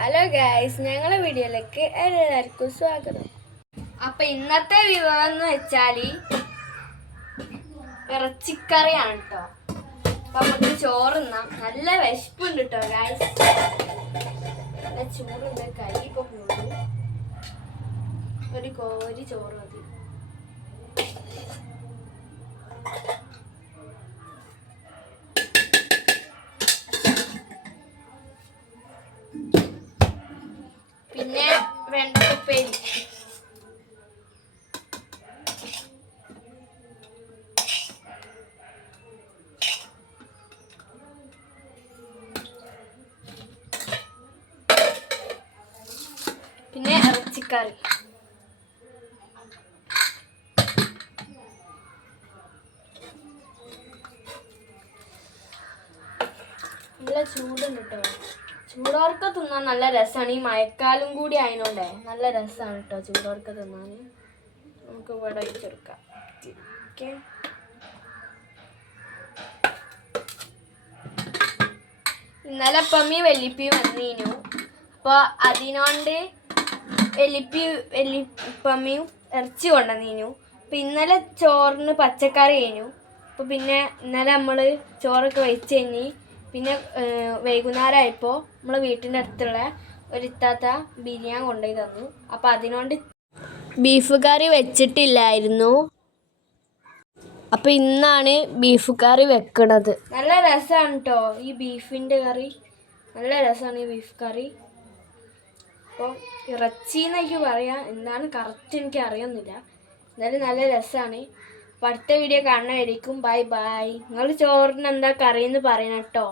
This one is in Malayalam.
ഹലോ ഗൈസ്, ഞങ്ങളുടെ വീഡിയോയിലേക്ക് എല്ലാവർക്കും സ്വാഗതം. അപ്പൊ ഇന്നത്തെ വിഭവം എന്ന് വെച്ചാൽ ഇറച്ചിക്കറിയാണ് കേട്ടോ. അപ്പൊ നമുക്ക് ചോറുന്നാം. നല്ല വിശപ്പുണ്ട് കേട്ടോ ഗൈസ്. നല്ല ചൂടുണ്ട്. കൈ ഇപ്പൊ പോകും. ഒരു കോരി ചോറ് മതി. പിന്നെ വെണ്ടപ്പേരി, പിന്നെ ഇറച്ചിക്കറി. നല്ല ചൂടുണ്ട് കേട്ടോ. ചൂടോർക്ക തിന്നാൻ നല്ല രസമാണ്. ഈ മഴക്കാലം കൂടി ആയതുകൊണ്ടേ നല്ല രസമാണ് കേട്ടോ ചൂടോർക്ക തിന്നാൻ. നമുക്ക് ഇവിടെ വെച്ചെടുക്കാം. ഓക്കെ, ഇന്നലെ പമ്മി വെല്ലിപ്പി വന്നീനു. അപ്പോൾ അതിനോണ്ട് പമ്മിയും ഇറച്ചി കൊണ്ടുവന്നീനു. അപ്പം ഇന്നലെ ചോറിന് പച്ചക്കറി കഴിഞ്ഞു. അപ്പോൾ പിന്നെ ഇന്നലെ നമ്മൾ ചോറൊക്കെ വെച്ച് കഴിഞ്ഞ് പിന്നെ വൈകുന്നേരമായപ്പോൾ നമ്മളെ വീട്ടിൻ്റെ അടുത്തുള്ള ഒരു ഇത്താത്ത ബിരിയാണി കൊണ്ടുപോയി തന്നു. അപ്പോൾ അതിനോണ്ട് ബീഫ് കറി വെച്ചിട്ടില്ലായിരുന്നു. അപ്പോൾ ഇന്നാണ് ബീഫ് കറി വെക്കണത്. നല്ല രസമാണ് കേട്ടോ ഈ ബീഫിൻ്റെ കറി. നല്ല രസമാണ് ഈ ബീഫ് കറി. അപ്പോൾ ഇറച്ചി എന്നൊക്കെ പറയാം, എന്താണ് കറക്റ്റ് എനിക്ക് അറിയുന്നില്ല. എന്നാലും നല്ല രസമാണ്. അപ്പോൾ അടുത്ത വീഡിയോ കാണുന്നതായിരിക്കും. Bye bye. നിങ്ങൾ ചോറിന് എന്താ കറിയെന്ന് പറയണം കേട്ടോ.